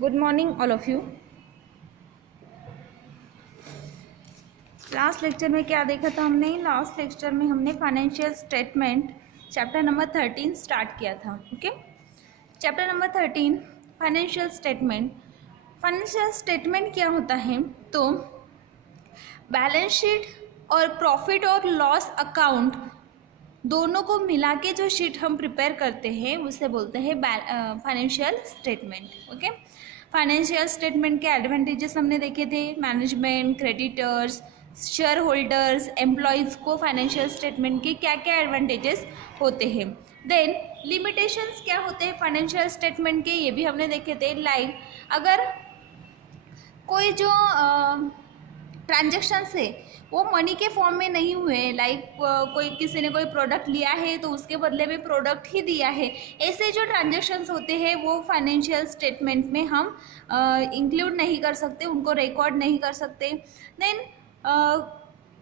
Good morning all of you. Last lecture में क्या देखा था हमने? लास्ट लेक्चर में हमने financial statement chapter number 13 start किया था। Okay, chapter number 13 financial statement. Financial statement क्या होता है? तो बैलेंस शीट और प्रॉफिट और लॉस अकाउंट दोनों को मिला के जो शीट हम प्रिपेयर करते हैं उसे बोलते हैं financial statement. Okay, financial statement के एडवांटेजेस हमने देखे थे। Management, creditors, share holders, employees को फाइनेंशियल स्टेटमेंट के क्या क्या एडवांटेजेस होते हैं। देन लिमिटेशंस क्या होते हैं फाइनेंशियल स्टेटमेंट के, ये भी हमने देखे थे। लाइक अगर कोई जो ट्रांजेक्शन्स है वो मनी के फॉर्म में नहीं हुए, लाइक कोई किसी ने कोई प्रोडक्ट लिया है तो उसके बदले में प्रोडक्ट ही दिया है, ऐसे जो ट्रांजेक्शन्स होते हैं वो फाइनेंशियल स्टेटमेंट में हम इंक्लूड नहीं कर सकते, उनको रिकॉर्ड नहीं कर सकते। देन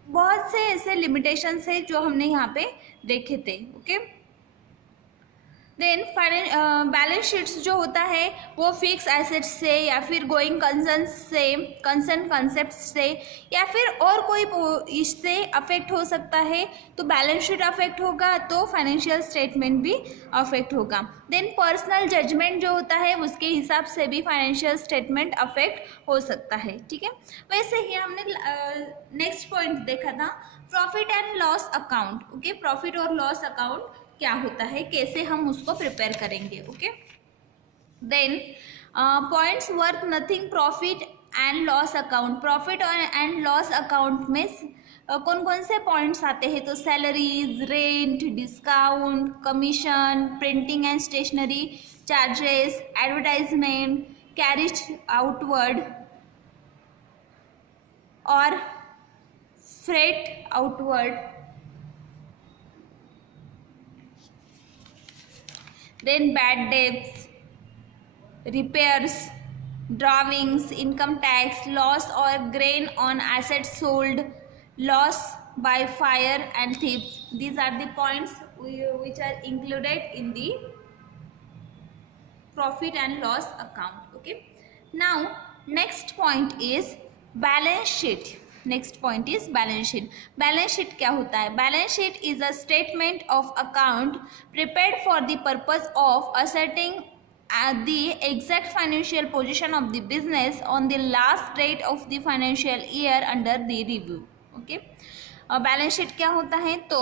बहुत से ऐसे लिमिटेशंस है जो हमने यहाँ पे देखे थे। ओके, देन बैलेंस शीट्स जो होता है वो फिक्स एसेट्स से या फिर गोइंग कंसर्न कंसेप्ट से या फिर और कोई इससे अफेक्ट हो सकता है, तो बैलेंस शीट अफेक्ट होगा तो फाइनेंशियल स्टेटमेंट भी अफेक्ट होगा। देन पर्सनल जजमेंट जो होता है उसके हिसाब से भी फाइनेंशियल स्टेटमेंट अफेक्ट हो सकता है। ठीक है, वैसे ही हमने नेक्स्ट पॉइंट देखा था profit and loss account. Okay, profit और लॉस अकाउंट क्या होता है, कैसे हम उसको प्रिपेयर करेंगे। Okay, then points worth nothing profit and loss account. Profit and loss account में कौन कौन से पॉइंट्स आते हैं? तो salaries, rent, discount, commission, printing and stationery charges, advertisement, carriage outward और freight outward. Then bad debts, repairs, drawings, income tax, loss or gain on assets sold, loss by fire and thieves. These are the points which are included in the profit and loss account. Okay, now next point is balance sheet. Next point is balance sheet. Balance sheet क्या होता है? Balance sheet is a statement of account prepared for the purpose of ascertaining the exact financial position of the business on the last date of the financial year under the review. Okay, balance sheet क्या होता है? तो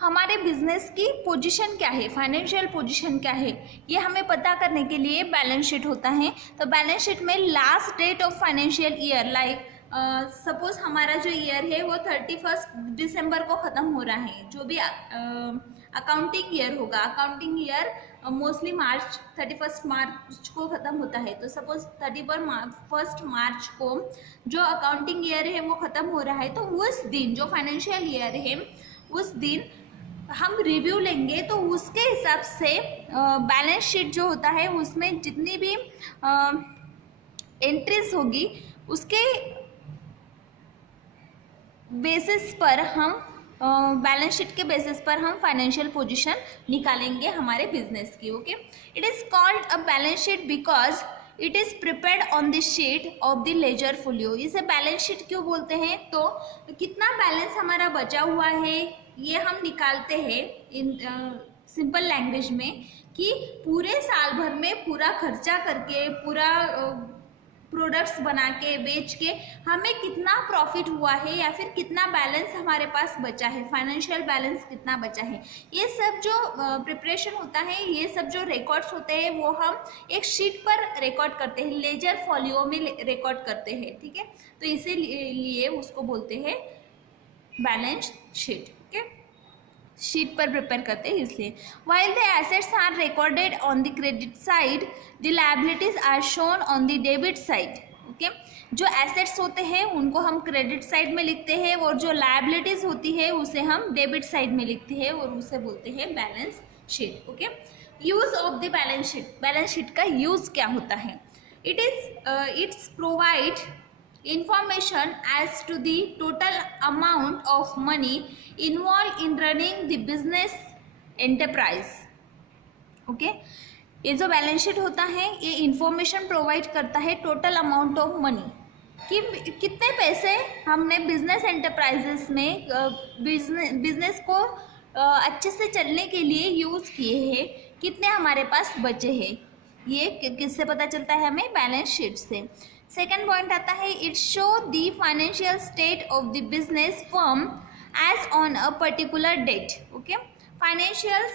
हमारे business की position क्या है, financial position क्या है, ये हमें पता करने के लिए बैलेंस शीट होता है। तो बैलेंस शीट में last date of financial year, like suppose हमारा जो ईयर है वो 31 दिसंबर को ख़त्म हो रहा है, जो भी अकाउंटिंग ईयर होगा, अकाउंटिंग ईयर मोस्टली 31 मार्च को ख़त्म होता है। तो सपोज 31 मार्च को जो अकाउंटिंग ईयर है वो ख़त्म हो रहा है, तो उस दिन जो फाइनेंशियल ईयर है उस दिन हम रिव्यू लेंगे, तो उसके हिसाब से बैलेंस शीट जो होता है उसमें जितनी भी एंट्रीज होगी उसके बेसिस पर हम बैलेंस शीट के बेसिस पर हम फाइनेंशियल पोजीशन निकालेंगे हमारे बिजनेस की। Okay, it is called a balance sheet because it is prepared on the sheet of the ledger folio. इसे बैलेंस शीट क्यों बोलते हैं? तो कितना बैलेंस हमारा बचा हुआ है ये हम निकालते हैं इन सिंपल लैंग्वेज में, कि पूरे साल भर में पूरा खर्चा करके, पूरा प्रोडक्ट्स बना के बेच के हमें कितना प्रॉफिट हुआ है या फिर कितना बैलेंस हमारे पास बचा है, फाइनेंशियल बैलेंस कितना बचा है, ये सब जो प्रिपरेशन होता है, ये सब जो रिकॉर्ड्स होते हैं वो हम एक शीट पर रिकॉर्ड करते हैं, लेजर फॉलियो में रिकॉर्ड करते हैं। ठीक है, तो इसीलिए उसको बोलते हैं बैलेंस शीट। ओके, शीट पर प्रिपेयर करते हैं इसलिए। While the assets are recorded on the credit side, the liabilities are shown on the debit side. Okay, जो एसेट्स होते हैं उनको हम क्रेडिट साइड में लिखते हैं और जो लायबिलिटीज होती है उसे हम डेबिट साइड में लिखते हैं और उसे बोलते हैं balance sheet. Okay, use of the balance sheet. Balance sheet का यूज क्या होता है? It's provide information as to the total amount of money involved in running the business enterprise. Okay, ये जो बैलेंस शीट होता है ये इंफॉर्मेशन प्रोवाइड करता है टोटल अमाउंट ऑफ मनी कि कितने पैसे हमने बिजनेस एंटरप्राइजेस में बिजनेस को अच्छे से चलने के लिए यूज़ किए हैं, कितने हमारे पास बचे हैं। ये किससे पता चलता है हमें? बैलेंस शीट से। सेकंड पॉइंट आता है it show the financial state of the business firm as on a particular date. Okay, financial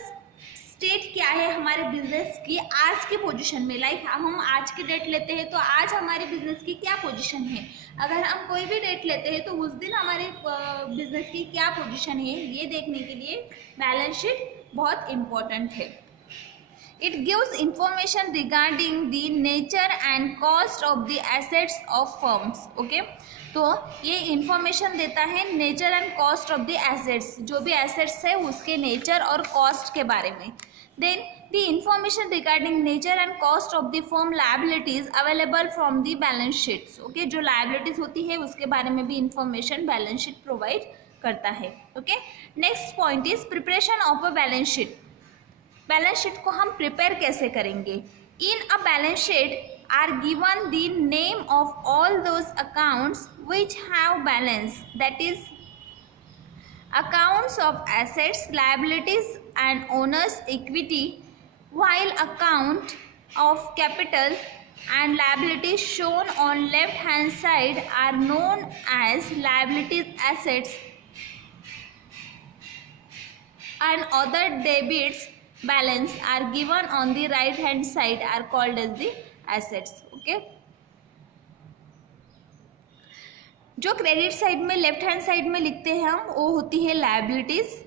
state क्या है हमारे बिजनेस की आज की पोजीशन में। लाइक हम आज की डेट लेते हैं तो आज हमारे बिजनेस की क्या पोजीशन है। अगर हम कोई भी डेट लेते हैं तो उस दिन हमारे बिजनेस की क्या पोजीशन है, ये देखने के लिए बैलेंस शीट बहुत इम्पोर्टेंट है। It gives information regarding the nature and cost of the assets of firms. Okay, तो ये इंफॉर्मेशन देता है nature and cost of the assets, जो भी एसेट्स है उसके नेचर और कॉस्ट के बारे में। Then the information regarding nature and cost of the firm liabilities available from the balance sheets. Okay, जो लायबिलिटीज होती है उसके बारे में भी इंफॉर्मेशन बैलेंस शीट प्रोवाइड करता है। Okay, next point is preparation of a balance sheet. Balance sheet को हम प्रिपेयर कैसे करेंगे? In a balance sheet are given the name of all those accounts which have balance, that is accounts of assets, liabilities and owners equity, while account of capital and liabilities shown on left hand side are known as liabilities, assets and other debits balance are given on the right hand side are called as the assets. Okay, जो credit side में left hand side में लिखते हैं हम वो होती है liabilities,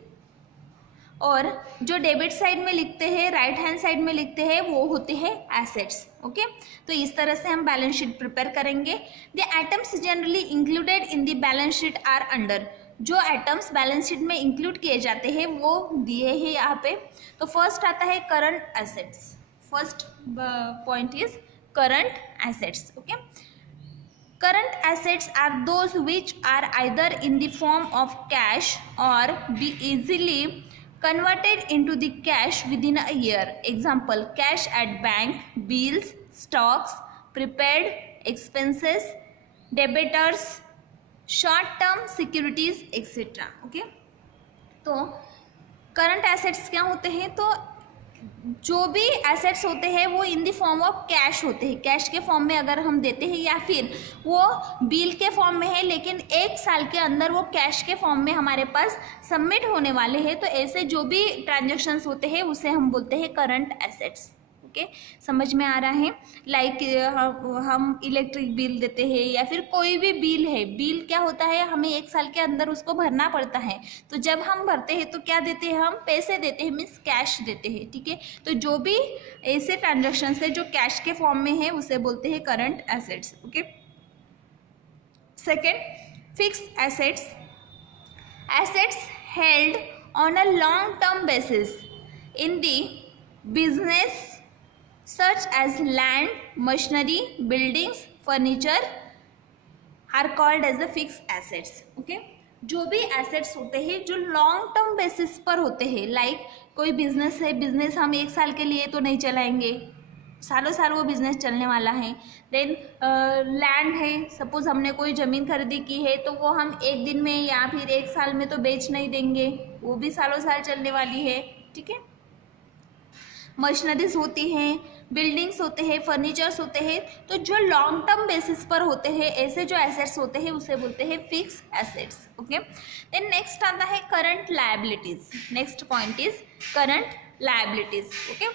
और जो डेबिट साइड में लिखते हैं राइट हैंड साइड में लिखते हैं वो होते हैं एसेट्स। ओके, तो इस तरह से हम बैलेंस शीट प्रिपेयर करेंगे। The items generally included in the balance sheet are under. जो आइटम्स बैलेंस शीट में इंक्लूड किए जाते हैं वो दिए हैं यहाँ पे। तो फर्स्ट आता है current assets. First point is current assets. Okay, current assets are those which are either in the form of cash or be easily converted into the cash within a year. Example, cash at bank, bills, stocks, prepaid expenses, debtors, short term securities etc. Okay, तो current assets क्या होते हैं? तो जो भी assets होते हैं वो in the form of cash होते हैं, कैश के फॉर्म में अगर हम देते हैं, या फिर वो बिल के फॉर्म में है लेकिन एक साल के अंदर वो कैश के फॉर्म में हमारे पास सबमिट होने वाले हैं। तो ऐसे जो भी ट्रांजैक्शंस होते हैं उसे हम बोलते हैं करंट एसेट्स। ओके, समझ में आ रहा है? लाइक हम इलेक्ट्रिक बिल देते हैं या फिर कोई भी बिल है, बिल क्या होता है हमें एक साल के अंदर उसको भरना पड़ता है। तो जब हम भरते हैं तो क्या देते हैं? हम पैसे देते हैं, मीन्स कैश देते हैं। ठीक है, तो जो भी ऐसे ट्रांजेक्शन है जो कैश के फॉर्म में है उसे बोलते हैं current assets. Okay, second, fix assets. Assets held on a long term basis in the business such as land, machinery, buildings, furniture are called as the fixed assets. Okay, जो भी assets होते हैं जो लॉन्ग टर्म बेसिस पर होते हैं, like कोई business है, बिजनेस हम एक साल के लिए तो नहीं चलाएंगे, सालों साल वो बिजनेस चलने वाला है। देन लैंड है, सपोज हमने कोई ज़मीन खरीदी की है तो वो हम एक दिन में या फिर एक साल में तो बेच नहीं देंगे, वो भी सालों साल चलने वाली है। ठीक है, मशीनरीज होती हैं, बिल्डिंग्स होते हैं, फर्नीचर्स होते हैं, तो जो लॉन्ग टर्म बेसिस पर होते हैं ऐसे जो एसेट्स होते हैं उसे बोलते हैं fix assets. Okay, then next आता है current liabilities. Next point is current liabilities. Okay,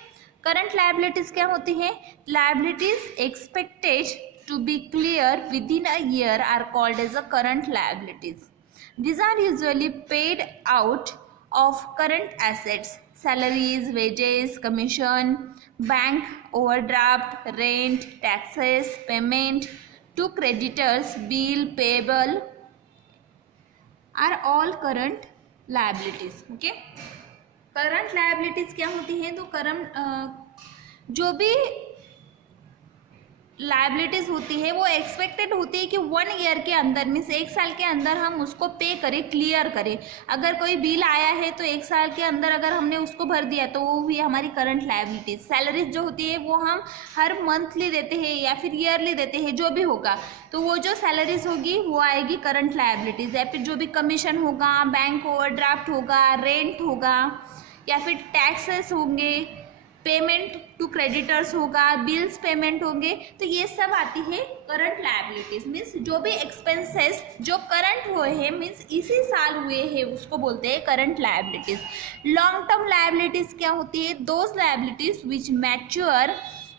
current liabilities क्या होती है? Liabilities expected to be clear within a year are called as a current liabilities. These are usually paid out of current assets, salaries, wages, commission, bank overdraft, rent, taxes, payment to creditors, bill payable are all current liabilities. Okay, current liabilities क्या होती है? तो current जो भी liabilities होती है वो expected होती है कि 1 ईयर के अंदर मीन्स 1 साल के अंदर हम उसको पे करें, क्लियर करें। अगर कोई बिल आया है तो 1 साल के अंदर अगर हमने उसको भर दिया तो वो हुई हमारी करंट लायबिलिटीज़। सैलरीज जो होती है वो हम हर मंथली देते हैं या फिर ईयरली देते हैं, जो भी होगा, तो वो जो सैलरीज होगी वो आएगी करंट लायबिलिटीज़। या फिर जो भी कमीशन होगा, बैंक ओवरड्राफ्ट होगा, रेंट होगा, या फिर टैक्सेस होंगे, पेमेंट टू क्रेडिटर्स होगा, बिल्स पेमेंट होंगे, तो ये सब आती है करंट लायबिलिटीज। मीन्स जो भी एक्सपेंसेस जो करंट हुए हैं मीन्स इसी साल हुए हैं उसको बोलते हैं current liabilities. Long term liabilities क्या होती है? Those liabilities which mature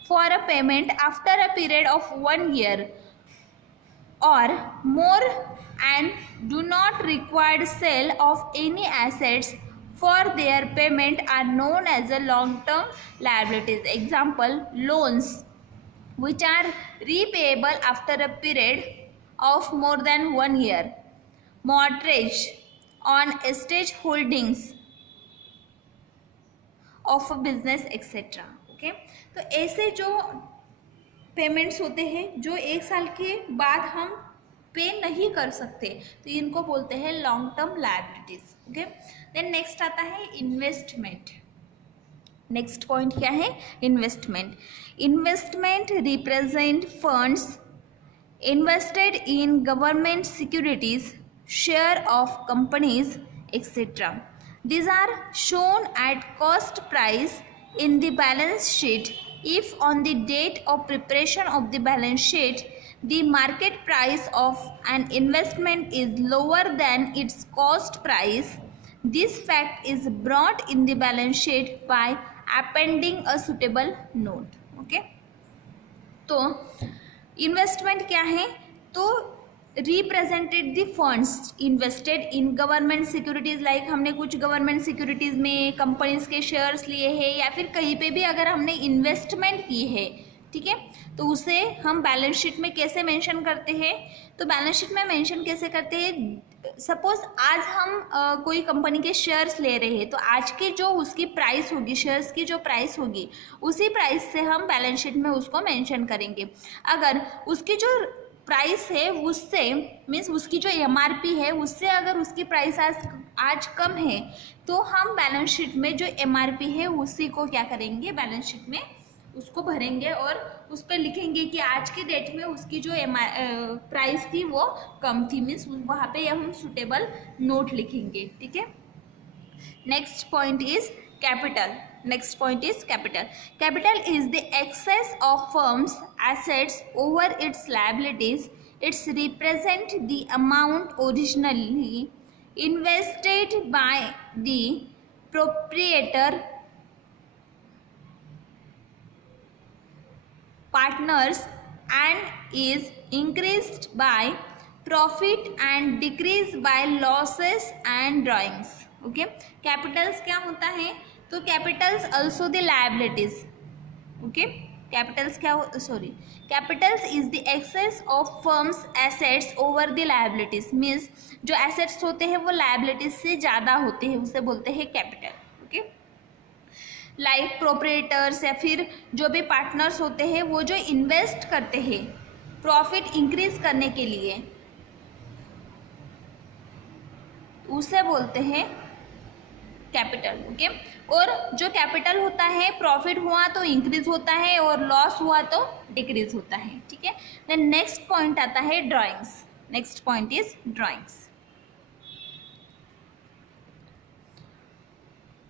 for a payment after a period of 1 year और more and do not required sale of any assets for their payment are known as a long term liabilities. Example, loans which are repayable after a period of more than 1 year, mortgage on estate holdings of a business etc. Okay, तो ऐसे जो payments होते हैं जो 1 साल के बाद हम पे नहीं कर सकते, तो इनको बोलते हैं long term liabilities. Okay, then next आता है इन्वेस्टमेंट। नेक्स्ट पॉइंट क्या है? Investment. Investment represent funds invested in government securities, share of companies etcetera. These are shown at cost price in the balance sheet if on the date of preparation of the balance sheet the market price of an investment is lower than its cost price, this fact is brought in the balance sheet by appending a suitable note. Okay, तो investment क्या है? तो represented the funds invested in government securities, like हमने कुछ government securities में companies के shares लिए हैं या फिर कहीं पे भी अगर हमने इन्वेस्टमेंट की है, ठीक है, तो उसे हम बैलेंस शीट में कैसे मेंशन करते हैं? तो बैलेंस शीट में मेंशन कैसे करते हैं? सपोज आज हम कोई कंपनी के शेयर्स ले रहे हैं, तो आज की जो उसकी प्राइस होगी, शेयर्स की जो प्राइस होगी, उसी प्राइस से हम बैलेंस शीट में उसको मेंशन करेंगे। अगर उसकी जो प्राइस है उससे मीन्स उसकी जो MRP है उससे अगर उसकी प्राइस आज कम है, तो हम बैलेंस शीट में जो MRP है उसी को क्या करेंगे? बैलेंस शीट में उसको भरेंगे और उस पर लिखेंगे कि आज के डेट में उसकी जो प्राइस थी वो कम थी, मीन्स वहाँ पे हम सुटेबल नोट लिखेंगे। ठीक है, next point is capital. Next point is capital. Capital is the excess of firm's assets over its liabilities. It represents the amount originally invested by the proprietor, partners and is increased by profit and decreased by losses and drawings. Okay, capitals क्या होता है? तो capitals also the liabilities. Okay, capitals क्या capitals is the excess of firms assets over the liabilities, means जो assets होते हैं वो liabilities से ज़्यादा होते हैं, उसे बोलते हैं कैपिटल। ओके, लाइक प्रोपरेटर्स या फिर जो भी पार्टनर्स होते हैं वो जो इन्वेस्ट करते हैं प्रॉफिट इंक्रीज करने के लिए, उसे बोलते हैं कैपिटल। ओके, और जो कैपिटल होता है प्रॉफिट हुआ तो इंक्रीज होता है और लॉस हुआ तो डिक्रीज होता है। ठीक है, देन नेक्स्ट पॉइंट आता है drawings. Next point is drawings.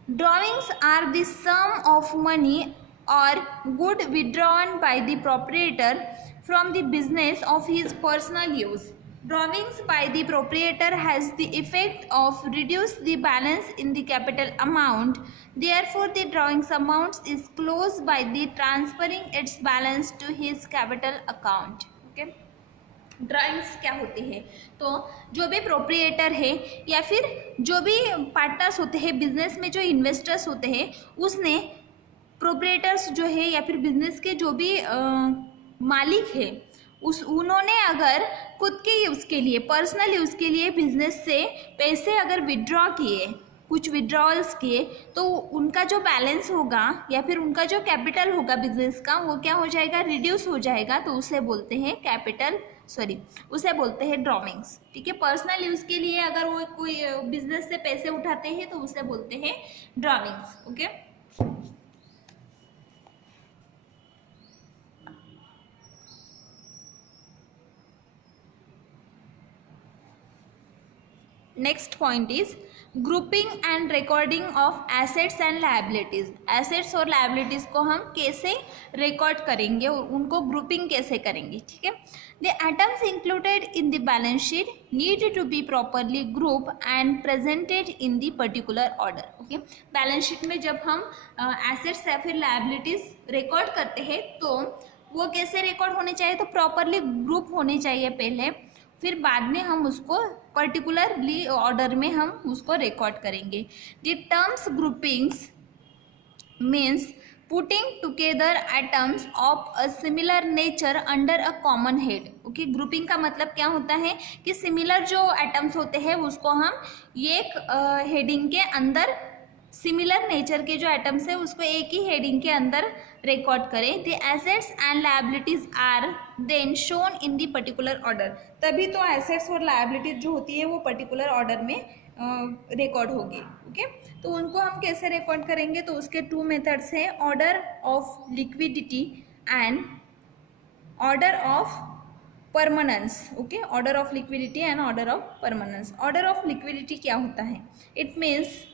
Drawings are the sum of money और good withdrawn by the proprietor from the business of his personal use. Drawings by the proprietor has the effect of reduce the balance in the capital amount. Therefore, the drawings amount is closed by the transferring its balance to his capital account. Okay? Drawings क्या होती है? तो जो भी proprietor है या फिर जो भी पार्टनर्स होते हैं बिजनेस में, जो इन्वेस्टर्स होते हैं, उसने प्रोप्रिएटर्स जो है या फिर बिजनेस के जो भी मालिक है उन्होंने अगर खुद के यूज़ के लिए, पर्सनल यूज़ के लिए बिजनेस से पैसे अगर विड्रॉ किए, कुछ विड्रॉल्स किए तो उनका जो बैलेंस होगा या फिर उनका जो कैपिटल होगा बिजनेस का वो क्या हो जाएगा, रिड्यूस हो जाएगा, तो उसे बोलते हैं उसे बोलते हैं ड्रॉविंग्स। ठीक है, पर्सनल यूज़ के लिए अगर वो कोई बिजनेस से पैसे उठाते हैं तो उसे बोलते हैं drawings. Okay, next point is grouping and recording of assets and liabilities. Assets और लायबिलिटीज को हम कैसे रिकॉर्ड करेंगे और उनको ग्रुपिंग कैसे करेंगे। ठीक है, the items included in the balance sheet need to be properly group and presented in the particular order. Okay, balance sheet में जब हम एसेट्स या फिर लायबिलिटीज रिकॉर्ड करते हैं तो वो कैसे रिकॉर्ड होने चाहिए, तो प्रॉपरली ग्रुप होने चाहिए पहले, फिर बाद में हम उसको पर्टिकुलरली ऑर्डर में हम उसको रिकॉर्ड करेंगे। The terms groupings means putting together items of a similar nature under a common head. Okay, grouping का मतलब क्या होता है कि सिमिलर जो आइटम्स होते हैं उसको हम एक हेडिंग के अंदर, सिमिलर नेचर के जो आइटम्स है उसको एक ही हेडिंग के अंदर रिकॉर्ड करें। The assets and liabilities are then shown in the particular order. तभी तो एसेट्स और लायबिलिटीज जो होती है वो पर्टिकुलर ऑर्डर में रिकॉर्ड होगी। ओके, तो उनको हम कैसे रिकॉर्ड करेंगे, तो उसके टू मेथड्स हैं, order of liquidity and order of permanence. Okay, order of liquidity and order of permanence. Order of liquidity क्या होता है, it means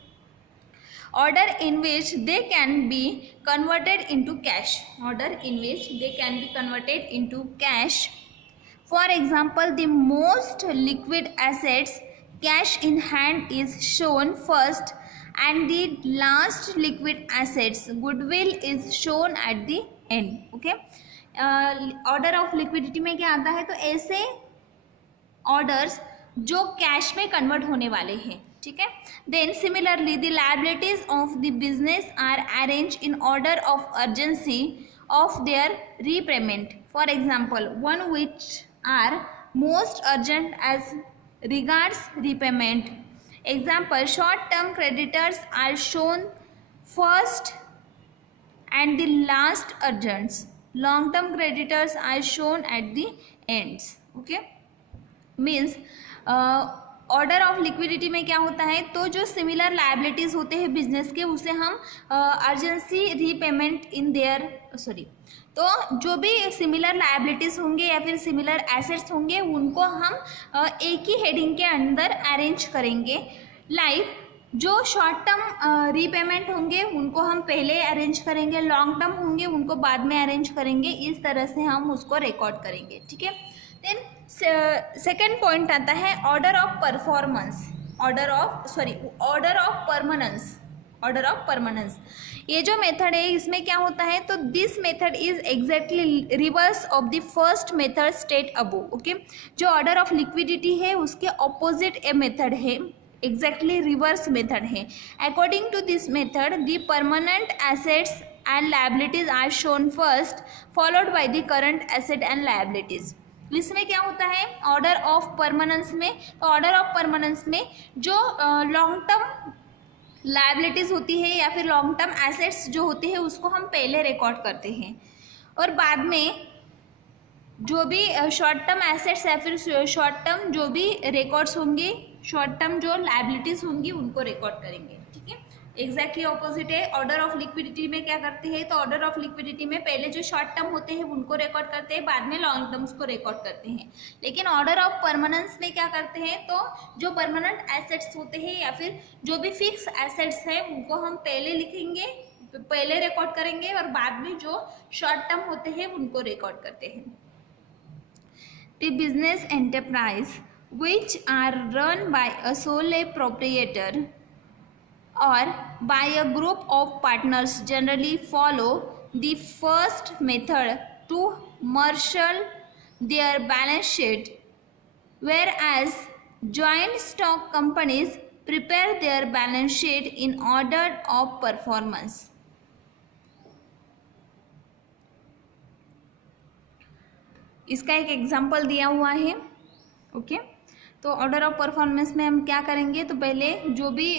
order in which they can be converted into cash. Order in which they can be converted into cash. For example, the most liquid assets cash in hand is shown first and the last liquid assets goodwill is shown at the end. Okay, order of liquidity में क्या आता है, तो ऐसे orders जो cash में convert होने वाले हैं। ठीक है, then similarly the liabilities of the business are arrange in order of urgency of their repayment. For example, one which are most urgent as regards repayment. Example, short term creditors are shown first and the last urgents, long term creditors are shown at the ends. Okay, means order of liquidity में क्या होता है, तो जो similar liabilities होते हैं business के उसे हम अर्जेंसी रीपेमेंट इन देयर तो जो भी सिमिलर लायबिलिटीज़ होंगे या फिर सिमिलर एसेट्स होंगे उनको हम एक ही हेडिंग के अंदर अरेंज करेंगे। लाइक जो शॉर्ट टर्म रीपेमेंट होंगे उनको हम पहले अरेंज करेंगे, लॉन्ग टर्म होंगे उनको बाद में अरेंज करेंगे, इस तरह से हम उसको रिकॉर्ड करेंगे। ठीक है, देन सेकेंड पॉइंट आता है order of performance, order of permanence. ये जो मेथड है इसमें क्या होता है, तो this method is exactly reverse of the first method state above. Okay, जो ऑर्डर ऑफ लिक्विडिटी है उसके ऑपोजिट ए मेथड है, एग्जैक्टली रिवर्स मेथड है। According to this method the permanent assets and liabilities are shown first followed by the current asset and liabilities. इसमें क्या होता है, order of permanence में, तो ऑर्डर ऑफ परमानेंस में जो लॉन्ग टर्म लायबिलिटीज़ होती है या फिर लॉन्ग टर्म एसेट्स जो होते हैं उसको हम पहले रिकॉर्ड करते हैं और बाद में जो भी शॉर्ट टर्म एसेट्स या फिर शॉर्ट टर्म जो भी रिकॉर्ड्स होंगे, शॉर्ट टर्म जो लायबिलिटीज़ होंगी उनको रिकॉर्ड करेंगे। ठीक है, एग्जैक्टली ऑपोजिट है। ऑर्डर ऑफ लिक्विडिटी में क्या करते हैं, तो ऑर्डर ऑफ लिक्विडिटी में पहले जो शॉर्ट टर्म होते हैं उनको रिकॉर्ड करते हैं, बाद में लॉन्ग टर्म्स को रिकॉर्ड करते हैं। लेकिन ऑर्डर ऑफ परमानेंस में क्या करते हैं, तो जो परमानेंट एसेट्स होते हैं या फिर जो भी फिक्स एसेट्स हैं उनको हम पहले लिखेंगे, पहले रिकॉर्ड करेंगे और बाद में जो शॉर्ट टर्म होते हैं उनको रिकॉर्ड करते हैं। The business enterprise which are run by a sole proprietor or by a group of partners generally follow the first method to marshal their balance sheet, whereas joint stock companies prepare their balance sheet in order of performance. इसका एक example दिया हुआ है। Okay, तो order of performance में हम क्या करेंगे, तो पहले जो भी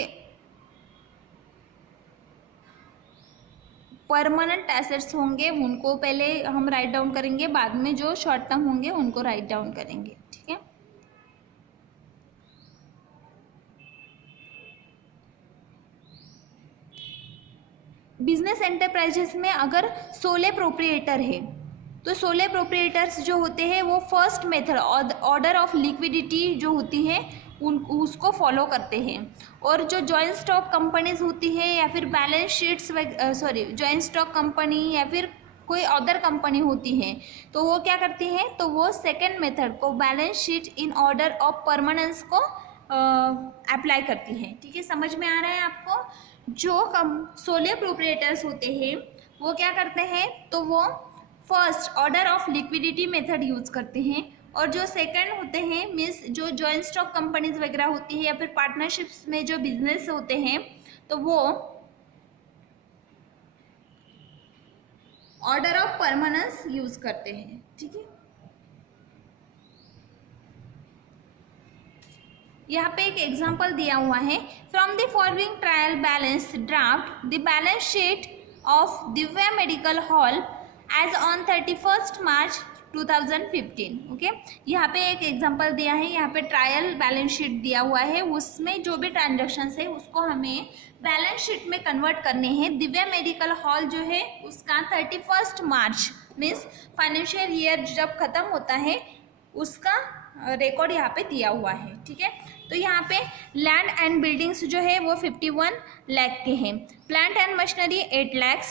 परमानेंट एसेट्स होंगे उनको पहले हम राइट डाउन करेंगे, बाद में जो शॉर्ट टर्म होंगे उनको राइट डाउन करेंगे, ठीक है। बिजनेस एंटरप्राइजेस में अगर सोले प्रोप्रिएटर है तो सोले प्रोप्रिएटर्स जो होते हैं वो first method order of liquidity जो होती है उसको फॉलो करते हैं। और जो जॉइंट स्टॉक कंपनीज होती है या फिर balance sheets joint stock company या फिर कोई अदर कंपनी होती है तो वो क्या करती है, तो वो सेकेंड मेथड को balance sheet in order of permanence को अप्लाई करती है, ठीक है। समझ में आ रहा है आपको? जो सोले प्रोप्रिएटर्स होते हैं वो क्या करते हैं, तो वो first order of liquidity method use करते हैं, और जो सेकंड होते हैं मीन्स जो जॉइंट स्टॉक कंपनीज वगैरह होती है या फिर पार्टनरशिप्स में जो बिजनेस होते हैं तो वो ऑर्डर ऑफ परमानेंस यूज करते हैं, ठीक है। यहाँ पे एक एग्जांपल दिया हुआ है, from the following trial balance draft the balance sheet of Divya medical hall as on 31 March 2015। Okay, यहाँ पे एक एग्जांपल दिया है, यहाँ पे ट्रायल बैलेंस शीट दिया हुआ है, उसमें जो भी ट्रांजेक्शन्स है उसको हमें बैलेंस शीट में कन्वर्ट करने हैं। दिव्या मेडिकल हॉल जो है उसका 31 मार्च मीन्स फाइनेंशियल ईयर जब खत्म होता है उसका रिकॉर्ड यहाँ पे दिया हुआ है, ठीक है। तो यहाँ पे लैंड एंड बिल्डिंग्स जो है वो 51 लाख के हैं, plant and machinery 8 lakh,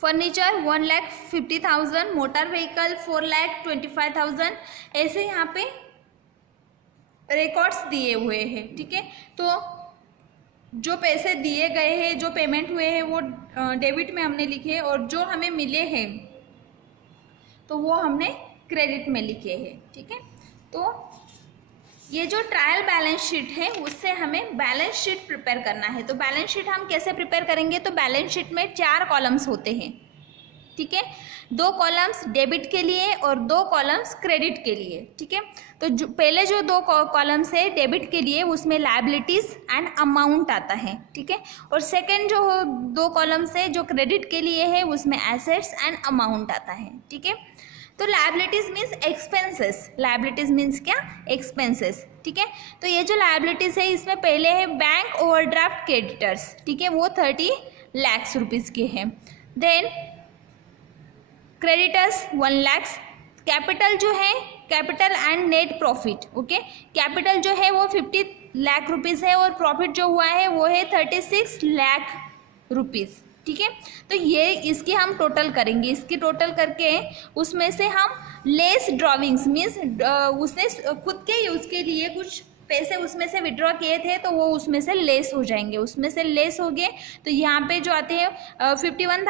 furniture 1,50,000, motor vehicle 4,25,000, ऐसे यहाँ पे रिकॉर्ड्स दिए हुए हैं, ठीक है। तो जो पैसे दिए गए हैं, जो पेमेंट हुए हैं वो डेबिट में हमने लिखे, और जो हमें मिले हैं तो वो हमने क्रेडिट में लिखे हैं, ठीक है। तो ये जो ट्रायल बैलेंस शीट है उससे हमें बैलेंस शीट प्रिपेयर करना है। तो बैलेंस शीट हम कैसे प्रिपेयर करेंगे, तो बैलेंस शीट में 4 कॉलम्स होते हैं, ठीक है। 2 कॉलम्स डेबिट के लिए और 2 कॉलम्स क्रेडिट के लिए, ठीक है। तो पहले जो 2 कॉलम्स है डेबिट के लिए उसमें लायबिलिटीज एंड अमाउंट आता है, ठीक है। और सेकंड जो 2 कॉलम्स है जो क्रेडिट के लिए है उसमें एसेट्स एंड अमाउंट आता है, ठीक है। तो liabilities means expenses, liabilities means क्या, एक्सपेंसेस, ठीक है। तो ये जो लायबिलिटीज है इसमें पहले है बैंक ओवरड्राफ्ट क्रेडिटर्स, ठीक है, वो 30 लाख रुपीज़ के हैं। देन क्रेडिटर्स 1 लाख, कैपिटल जो है capital and net profit, okay, capital जो है वो 50 लाख रुपीज़ है और प्रॉफिट जो हुआ है वो है 36 लाख रुपीज़, ठीक है। तो ये इसकी हम टोटल करेंगे, इसकी टोटल करके उसमें से हम लेस ड्रॉविंग्स मीन्स उसने खुद के यूज़ के लिए कुछ पैसे उसमें से विड्रॉ किए थे तो वो उसमें से लेस हो जाएंगे, उसमें से लेस हो गए। तो यहाँ पे जो आते हैं 51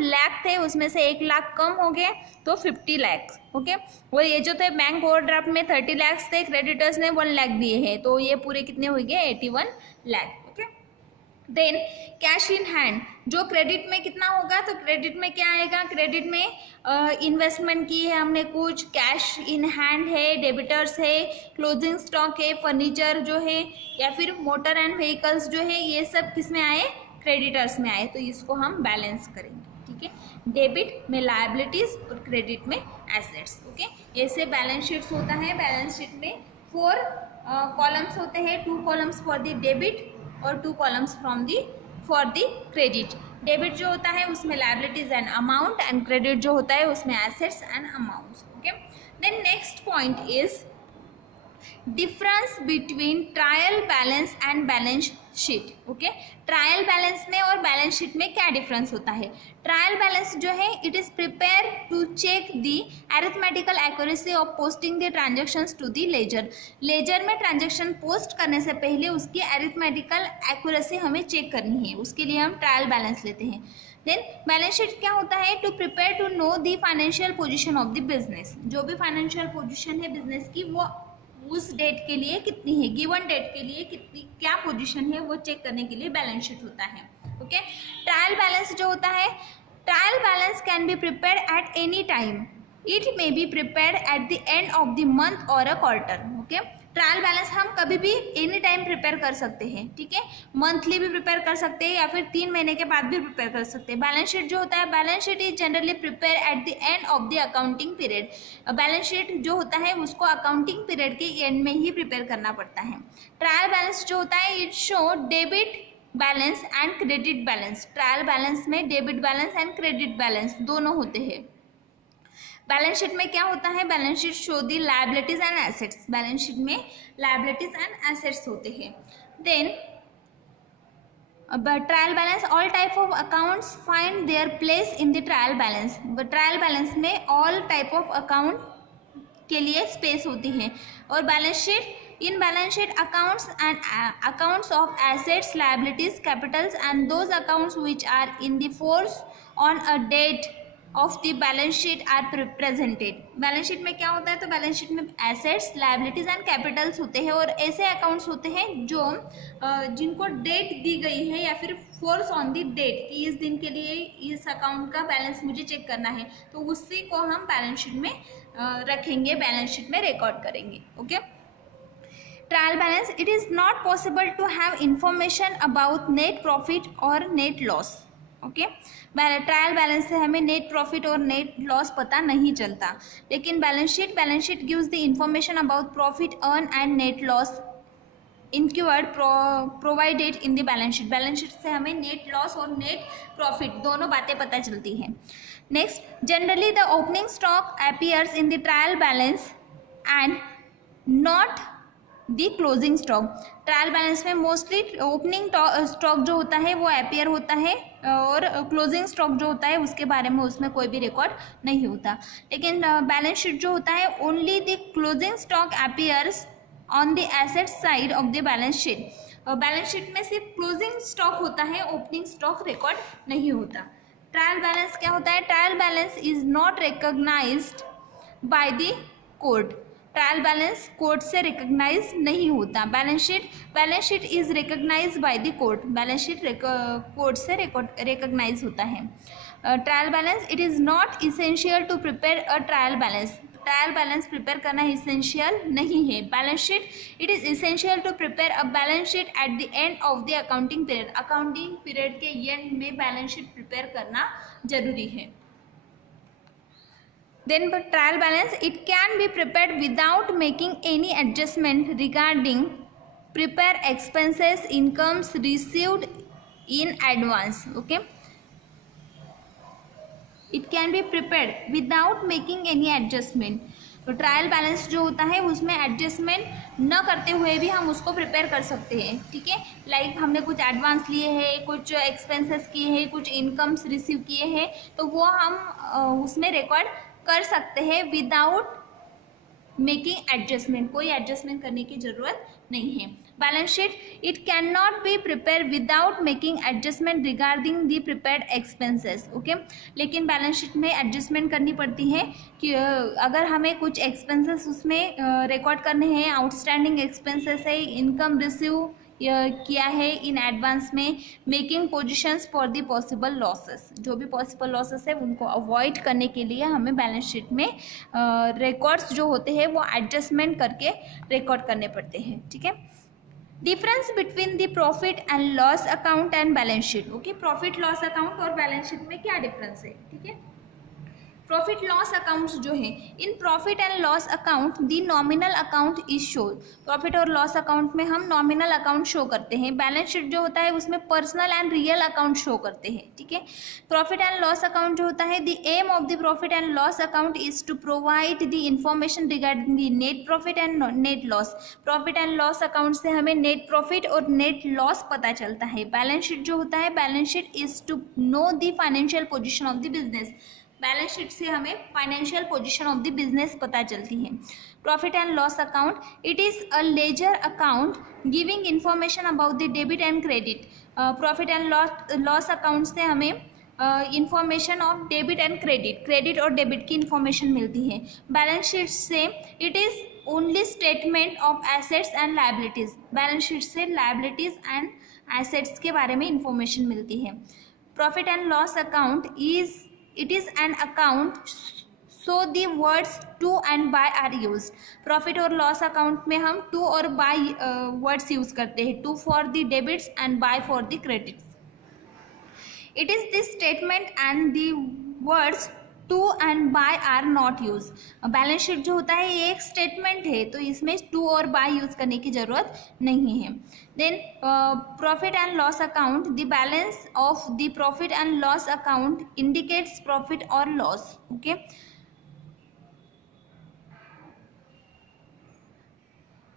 लाख थे, उसमें से 1 लाख कम हो गए तो 50 लाख, ओके। और ये जो थे बैंक ओवरड्राफ्ट में 30 लाख थे, क्रेडिटर्स ने 1 लाख दिए हैं, तो ये पूरे कितने हो गए 81 lakh, okay. Then cash in hand, जो क्रेडिट में कितना होगा, तो क्रेडिट में क्या आएगा, क्रेडिट में इन्वेस्टमेंट की है हमने कुछ, कैश इन हैंड है, डेबिटर्स है, क्लोजिंग स्टॉक है, फर्नीचर जो है या फिर मोटर एंड व्हीकल्स जो है, ये सब किस में आए, क्रेडिटर्स में आए। तो इसको हम बैलेंस करेंगे, ठीक है। डेबिट में लायबिलिटीज और क्रेडिट में एसेट्स, ओके। ऐसे बैलेंस शीट्स होता है। बैलेंस शीट में 4 कॉलम्स होते हैं, 2 कॉलम्स फॉर द डेबिट और 2 columns for the credit. Debit जो होता है उसमें liabilities and amount, and credit जो होता है उसमें assets and amounts, okay. Then next point is difference between trial balance and balance sheet, okay. Trial balance में और बैलेंस शीट में क्या डिफरेंस होता है। ट्रायल बैलेंस जो है it is prepare to check the arithmetical accuracy of posting the transactions to the ledger. Ledger में transaction post करने से पहले उसकी अरिथमेटिकल एक्यूरेसी हमें चेक करनी है, उसके लिए हम ट्रायल बैलेंस लेते हैं। देन बैलेंस शीट क्या होता है, to prepare to know the financial position of the business. जो भी फाइनेंशियल पोजिशन है बिजनेस की वो उस डेट के लिए कितनी है, गिवन डेट के लिए कितनी क्या पोजीशन है वो चेक करने के लिए बैलेंस शीट होता है, ओके। ट्रायल बैलेंस जो होता है, trial balance can be prepared at any time, it may be prepared at the end of the month और a quarter, okay. Trial balance हम कभी भी एनी टाइम प्रिपेयर कर सकते हैं, ठीक है, मंथली भी प्रिपेयर कर सकते हैं या फिर 3 महीने के बाद भी प्रिपेयर कर सकते हैं। बैलेंस शीट जो होता है, balance sheet is generally prepare eight the end of the accounting period. Balance sheet जो होता है उसको अकाउंटिंग पीरियड के एंड में ही प्रिपेयर करना पड़ता है। ट्रायल बैलेंस जो होता है it show debit balance and credit balance. Trial balance में debit balance and credit balance दोनों होते हैं। बैलेंस शीट में क्या होता है, balance sheet show the liabilities and assets. Balance sheet में लायबिलिटीज एंड एसेट्स होते हैं। Then trial balance, all type of accounts find their place in the trial balance. Trial balance में ऑल टाइप ऑफ अकाउंट के लिए space होती है। और balance sheet, in balance sheet accounts and accounts of assets, liabilities, capitals and those accounts which are in the force on a date of the balance sheet are presented। Balance sheet में क्या होता है, तो balance sheet में assets, liabilities and Capitals होते हैं और ऐसे अकाउंट्स होते हैं जो जिनको डेट दी गई है या फिर फोर्स ऑन दी डेट कि इस दिन के लिए इस अकाउंट का बैलेंस मुझे चेक करना है, तो उसी को हम बैलेंस शीट में रखेंगे, बैलेंस शीट में रिकॉर्ड करेंगे। Okay, trial balance, it is not possible to have information about net profit और net loss. Okay, trial balance से हमें नेट प्रॉफिट और नेट लॉस पता नहीं चलता, लेकिन balance sheet gives the information about profit earn and net loss incurred provided in the balance sheet. Balance sheet से हमें नेट लॉस और नेट प्रॉफिट दोनों बातें पता चलती हैं। Next, generally the opening stock appears in the trial balance and not the closing stock. Trial balance में mostly opening stock जो होता है वो अपीयर होता है और क्लोजिंग स्टॉक जो होता है उसके बारे में उसमें कोई भी रिकॉर्ड नहीं होता। लेकिन बैलेंस शीट जो होता है, only the closing stock appears on the asset side of the balance sheet. Balance sheet में सिर्फ क्लोजिंग स्टॉक होता है, ओपनिंग स्टॉक रिकॉर्ड नहीं होता। ट्रायल बैलेंस क्या होता है, trial balance is not recognized by the court. Trial balance court से रिकॉग्नाइज नहीं होता। Balance sheet is recognize by the court. Balance sheet court से रिकॉग्नाइज होता है। Trial balance, it is not essential to prepare a trial balance. Trial balance prepare करना essential नहीं है। Balance sheet, it is essential to prepare a balance sheet at the end of the accounting period. Accounting period के and में balance sheet prepare करना जरूरी है। Then trial balance, it can be prepared without making any adjustment regarding prepare expenses, incomes received in advance. Okay, it can be prepared without making any adjustment. तो trial balance जो होता है उसमें adjustment न करते हुए भी हम उसको प्रिपेयर कर सकते हैं, ठीक है। लाइक हमने कुछ एडवांस लिए हैं, कुछ एक्सपेंसेस किए हैं, कुछ इनकम्स रिसीव किए हैं, तो वो हम उसमें रिकॉर्ड कर सकते हैं विदाउट मेकिंग एडजस्टमेंट। कोई एडजस्टमेंट करने की ज़रूरत नहीं है। Balance sheet, it can not be prepare without making adjustment regarding the prepared expenses. Okay, लेकिन बैलेंस शीट में एडजस्टमेंट करनी पड़ती है कि अगर हमें कुछ एक्सपेंसेस उसमें रिकॉर्ड करने हैं, आउटस्टैंडिंग एक्सपेंसेस है, इनकम रिसीव किया है इन एडवांस में, making positions for the possible losses, जो भी पॉसिबल लॉसेस है उनको अवॉइड करने के लिए हमें बैलेंस शीट में रिकॉर्ड्स जो होते हैं वो एडजस्टमेंट करके रिकॉर्ड करने पड़ते हैं, ठीक है। Difference between the profit and loss account and balance sheet. Okay, profit loss account और बैलेंस शीट में क्या डिफरेंस है, ठीक है। प्रॉफिट लॉस अकाउंट्स जो है, in profit and loss account the nominal account is show. Profit और loss account में हम नॉमिनल अकाउंट शो करते हैं। बैलेंस शीट जो होता है उसमें personal and real account show करते हैं, ठीक है। प्रॉफिट एंड लॉस अकाउंट जो होता है, the aim of the profit and loss account is to provide the information regarding the net profit and net loss. Profit and loss account से हमें net profit और नेट लॉस पता चलता है। Balance sheet जो होता है, balance sheet is to know the financial position of the business. Balance sheet से हमें financial position of the business पता चलती है। Profit and loss account, it is a ledger account giving information about the debit and credit. Profit and loss account से हमें information of debit and credit और debit की information मिलती है। Balance sheet से it is only statement of assets and liabilities. Balance sheet से liabilities and assets के बारे में इंफॉर्मेशन मिलती है। Profit and loss account is, it is an account so the words to and by are use. Profit और loss account में हम to और बाय वर्ड्स यूज करते हैं, to for the debits and by for the credits. It is this statement and the words to and by are not use. Balance sheet जो होता है ये एक स्टेटमेंट है, तो इसमें टू और बाय यूज करने की जरूरत नहीं है। Then profit and loss account, the balance of the profit and loss account indicates profit और लॉस। ओके,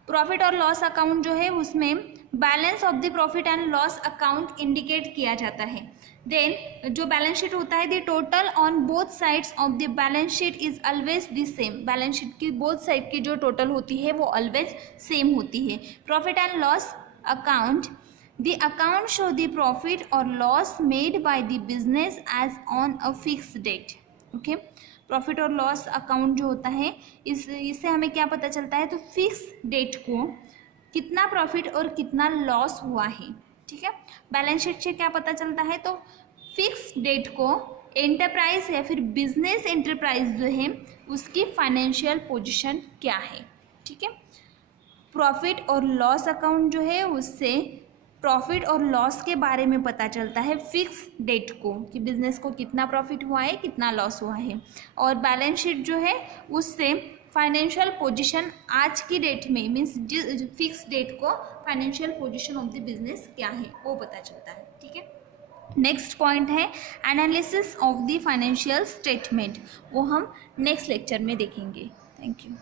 प्रॉफिट और लॉस अकाउंट जो है उसमें balance of the profit and loss account indicate किया जाता है। देन जो बैलेंस शीट होता है, the total on both sides of the balance sheet is always the same. Balance sheet की बोथ साइड की जो टोटल होती है वो ऑलवेज सेम होती है। Profit and loss account, the account show the profit और loss made by the business as on a fix date. Okay, profit और लॉस अकाउंट जो होता है इससे हमें क्या पता चलता है, तो फिक्स डेट को कितना प्रॉफिट और कितना लॉस हुआ है। ठीक है, बैलेंस शीट से क्या पता चलता है, तो फिक्स डेट को एंटरप्राइज या फिर बिजनेस एंटरप्राइज जो है उसकी फाइनेंशियल पोजीशन क्या है। ठीक है, प्रॉफिट और लॉस अकाउंट जो है उससे प्रॉफिट और लॉस के बारे में पता चलता है फिक्स डेट को, कि बिजनेस को कितना प्रॉफिट हुआ है कितना लॉस हुआ है। और बैलेंस शीट जो है उससे फाइनेंशियल पोजीशन आज की डेट में, मीन्स फिक्स डेट को financial position of the business क्या है वो पता चलता है। ठीक है, नेक्स्ट पॉइंट है analysis of the financial statement, वो हम नेक्स्ट लेक्चर में देखेंगे। Thank you.